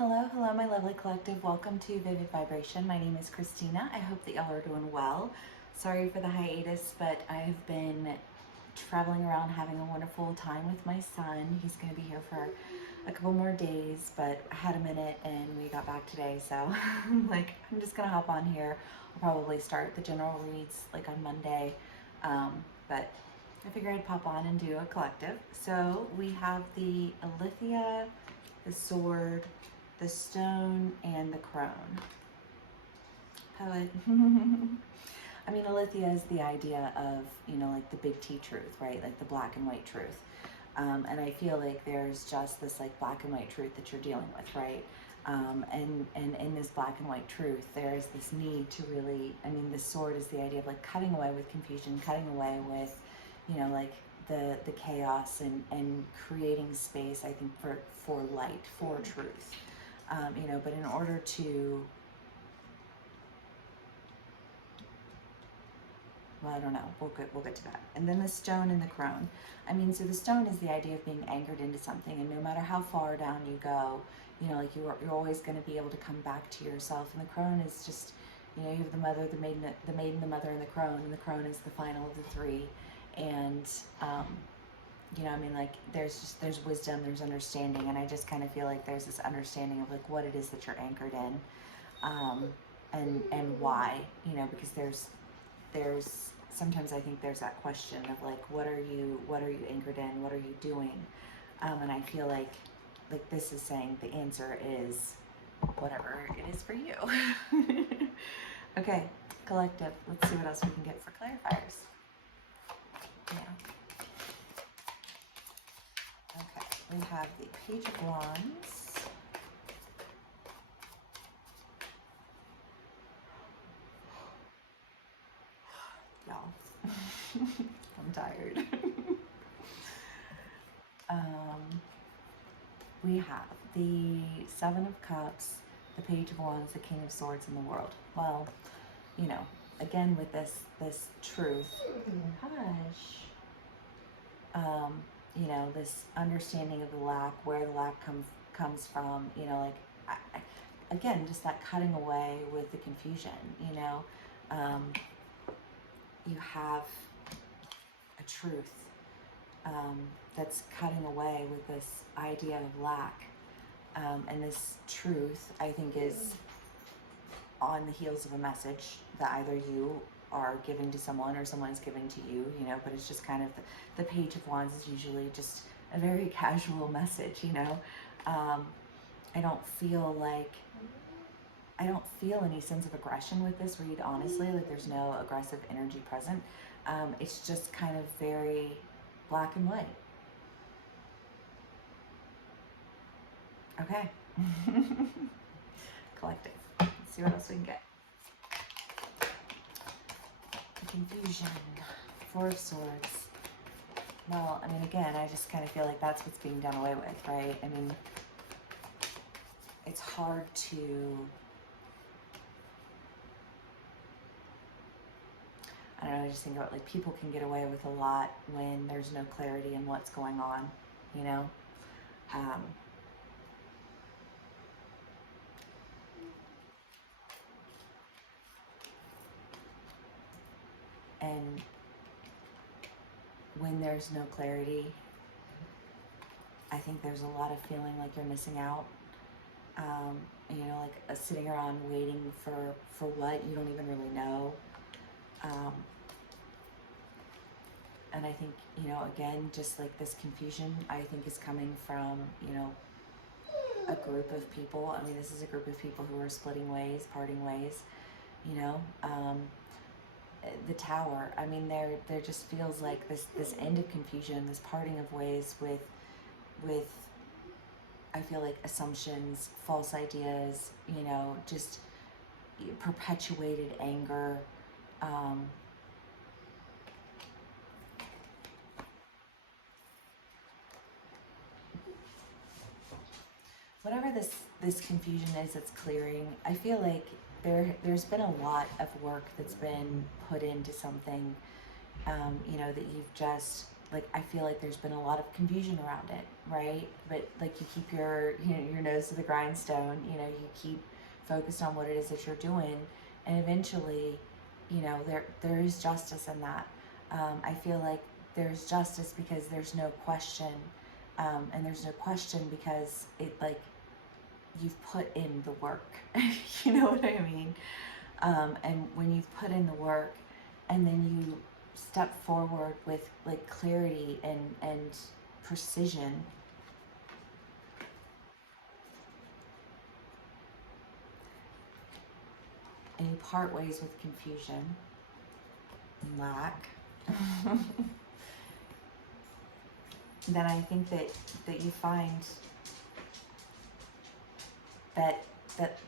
Hello, my lovely collective. Welcome to Vivid Vibration. My name is Christina. I hope that y'all are doing well. Sorry for the hiatus, but I've been traveling around having a wonderful time with my son. He's going to be here for a couple more days, but I had a minute and we got back today, so I'm just going to hop on here. I'll probably start the general reads on Monday, but I figured I'd pop on and do a collective. So we have the Alethea, the sword, the stone, and the crone. Poet. I mean, Alethea is the idea of, the big T truth, right? Like the black and white truth. And I feel like there's just this black and white truth that you're dealing with, right? And in this black and white truth, there's this need to really, this sword is the idea of cutting away with confusion, cutting away with, the chaos and creating space, I think, for light, for truth. But in order to, well, I don't know, we'll get to that. And then the stone and the crone. So the stone is the idea of being anchored into something, and no matter how far down you go, you're always going to be able to come back to yourself. And the crone is just, you have the mother, the maiden, the mother, and the crone is the final of the three. And there's wisdom, there's understanding, and I just kind of feel like there's this understanding of what it is that you're anchored in, and why, because there's sometimes I think there's that question of what are you anchored in, what are you doing, and I feel like this is saying the answer is whatever it is for you. Okay, collective, let's see what else we can get for clarifiers. Yeah. Okay, we have the Page of Wands, y'all. I'm tired. We have the Seven of Cups, the Page of Wands, the King of Swords, and the World. Well, again with this truth, hush. This understanding of the lack, where the lack comes from, again, just that cutting away with the confusion, you have a truth that's cutting away with this idea of lack, and this truth, I think, is on the heels of a message that either you are giving to someone or someone is giving to you, but it's just kind of the Page of Wands is usually just a very casual message, I don't feel any sense of aggression with this read, honestly. There's no aggressive energy present. It's just kind of very black and white. Okay. Collective. Let's see what else we can get. Confusion, Four of Swords. Well, again, I just kind of feel like that's what's being done away with, right? It's hard to, I don't know, I just think about people can get away with a lot when there's no clarity in what's going on, and when there's no clarity, I think there's a lot of feeling like you're missing out. Sitting around waiting for what you don't even really know. And I think, again, just this confusion, I think, is coming from, a group of people. This is a group of people who are splitting ways, parting ways, the Tower. There just feels like this end of confusion, this parting of ways with I feel like assumptions, false ideas, just perpetuated anger. Whatever this confusion is that's clearing, I feel like there's been a lot of work that's been put into something, that you've just like I feel like there's been a lot of confusion around it, right? But like you keep your your nose to the grindstone, you keep focused on what it is that you're doing, and eventually, there is justice in that. I feel like there's justice because there's no question, and there's no question because it like you've put in the work. You know what I mean? And when you've put in the work, and then you step forward with like clarity and precision, and you part ways with confusion and lack, then I think that you find that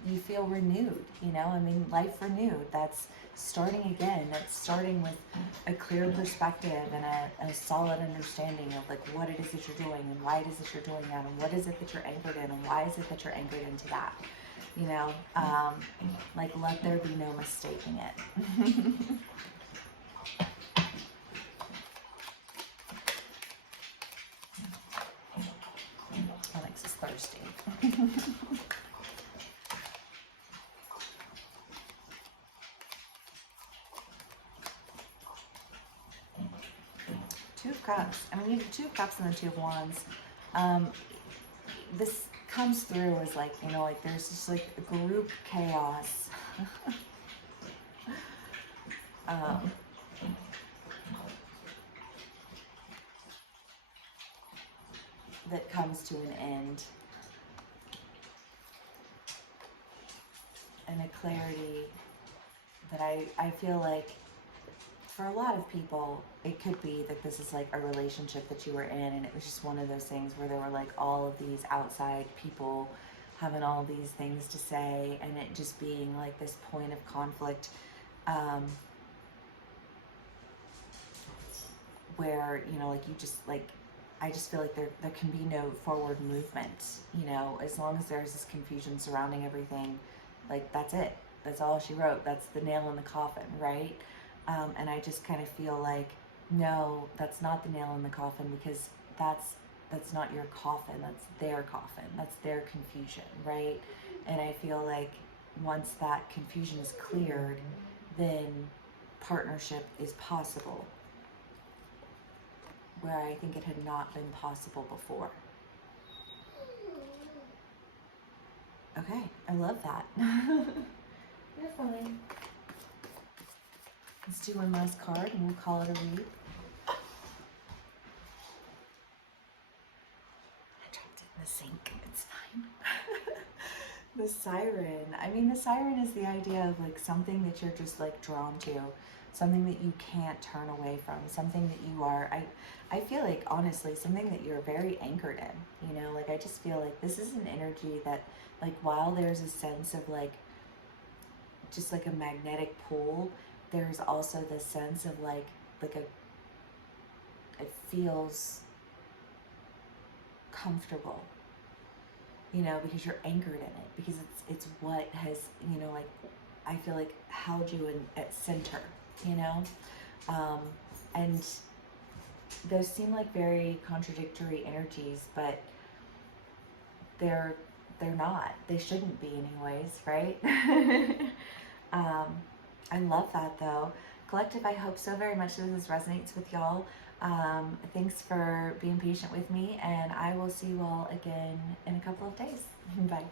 you feel renewed. I mean, life renewed. That's starting again. That's starting with a clear perspective and a solid understanding of like what it is that you're doing and why it is that you're doing that and what is it that you're anchored in and why is it that you're anchored into that. Like let there be no mistaking it. Onyx is thirsty. Two of Cups. I mean, you have Two of Cups and the Two of Wands. This comes through as like, like there's just like a group chaos. That comes to an end. And a clarity that I feel like for a lot of people, it could be that this is like a relationship that you were in and it was just one of those things where there were like all of these outside people having all these things to say and it just being like this point of conflict where, like you just like, I just feel like there can be no forward movement, as long as there's this confusion surrounding everything, like that's it. That's all she wrote. That's the nail in the coffin, right? And I just kind of feel like, no, that's not the nail in the coffin because that's not your coffin. That's their coffin. That's their confusion, right? And I feel like once that confusion is cleared, then partnership is possible, where I think it had not been possible before. Okay, I love that. You're fine. Let's do one last card and we'll call it a read. I dropped it in the sink. It's fine. The Siren. I mean, the Siren is the idea of like something that you're just like drawn to, something that you can't turn away from, something that you are, I feel like honestly, something that you're very anchored in, like I just feel like this is an energy that like while there's a sense of like, just like a magnetic pull, there's also this sense of like it feels comfortable, because you're anchored in it, because it's what has, like I feel like held you at center, and those seem like very contradictory energies, but they're not. They shouldn't be anyways, right? I love that though. Collective, I hope so very much that this resonates with y'all. Thanks for being patient with me, and I will see you all again in a couple of days. Bye.